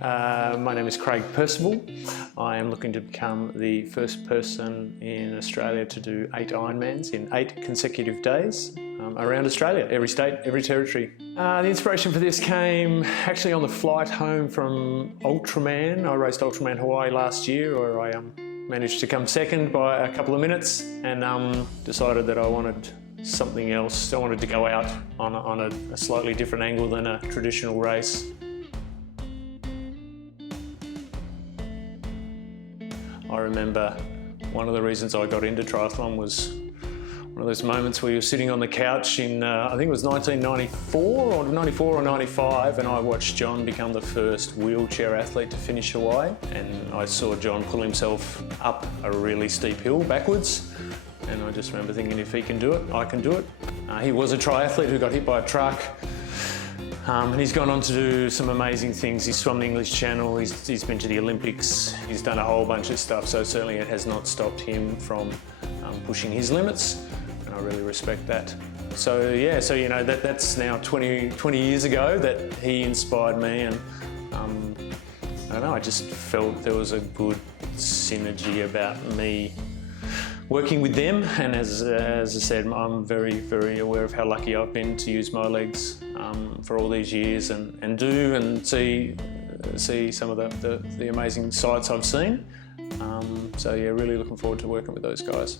My name is Craig Percival. I am looking to become the first person in Australia to do 8 Ironmans in 8 consecutive days around Australia, every state, every territory. The inspiration for this came actually on the flight home from Ultraman. I raced Ultraman Hawaii last year, where I managed to come second by a couple of minutes, and decided that I wanted something else. I wanted to go out on a slightly different angle than a traditional race. I remember one of the reasons I got into triathlon was one of those moments where you're sitting on the couch in, I think it was 1994 or 95, and I watched John become the first wheelchair athlete to finish Hawaii. And I saw John pull himself up a really steep hill backwards. And I just remember thinking, if he can do it, I can do it. He was a triathlete who got hit by a truck. And he's gone on to do some amazing things. He's swum the English Channel, he's been to the Olympics, he's done a whole bunch of stuff, so certainly it has not stopped him from pushing his limits, and I really respect that. So yeah, you know, that's now 20 years ago that he inspired me, and I don't know, I just felt there was a good synergy about me working with them, and as I said, I'm very, very aware of how lucky I've been to use my legs for all these years and see some of the amazing sights I've seen. So yeah, really looking forward to working with those guys.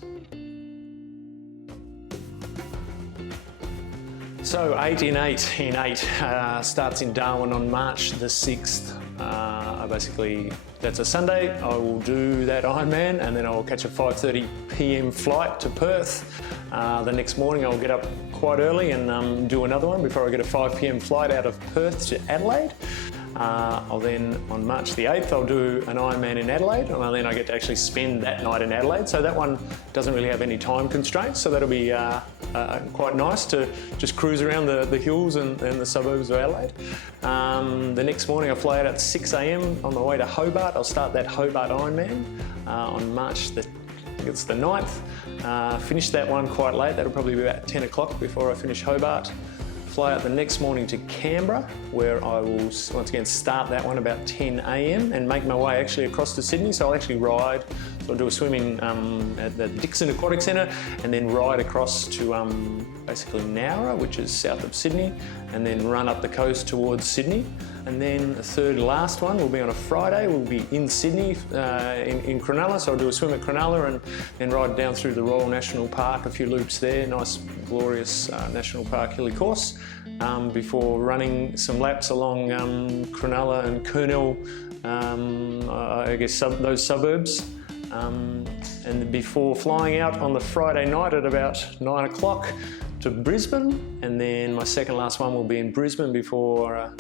So 8 in 8 in 8 starts in Darwin on March the 6th. That's a Sunday. I will do that Ironman, and then I will catch a 5:30 p.m. flight to Perth. The next morning I'll get up quite early and do another one before I get a 5 p.m. flight out of Perth to Adelaide. I'll then, on March the 8th, I'll do an Ironman in Adelaide, and then I get to actually spend that night in Adelaide. So that one doesn't really have any time constraints, so that'll be quite nice to just cruise around the hills and the suburbs of Adelaide. The next morning I fly out at 6 a.m. on my way to Hobart. I'll start that Hobart Ironman on March the 9th. Finish that one quite late. That'll probably be about 10 o'clock before I finish Hobart. Fly out the next morning to Canberra, where I will once again start that one about 10 a.m. and make my way actually across to Sydney. So I'll actually ride, so I'll do a swim at the Dixon Aquatic Centre, and then ride across to basically Nowra, which is south of Sydney, and then run up the coast towards Sydney. And then the third last one will be on a Friday. We'll be in Sydney, in Cronulla, so I'll do a swim at Cronulla and then ride down through the Royal National Park, a few loops there, nice glorious National Park hilly course, before running some laps along Cronulla and Kurnell, I guess those suburbs. And before flying out on the Friday night at about 9 o'clock to Brisbane, and then my second last one will be in Brisbane before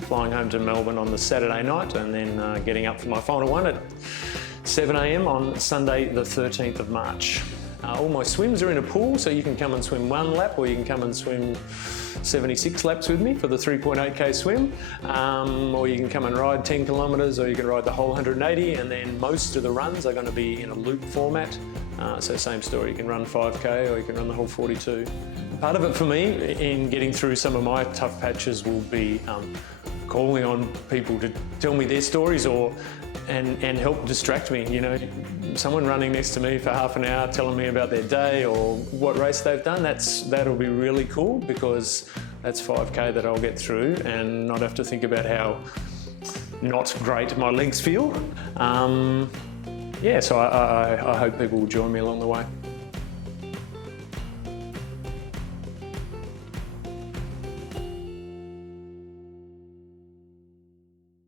flying home to Melbourne on the Saturday night, and then getting up for my final one at 7 a.m. on Sunday the 13th of March. All my swims are in a pool, so you can come and swim one lap, or you can come and swim 76 laps with me for the 3.8k swim, or you can come and ride 10 kilometres, or you can ride the whole 180, and then most of the runs are going to be in a loop format. So same story, you can run 5k or you can run the whole 42. Part of it for me in getting through some of my tough patches will be calling on people to tell me their stories and help distract me. You know, someone running next to me for half an hour telling me about their day or what race they've done, that'll be really cool, because that's 5k that I'll get through and not have to think about how not great my legs feel. Yeah, so I hope people will join me along the way.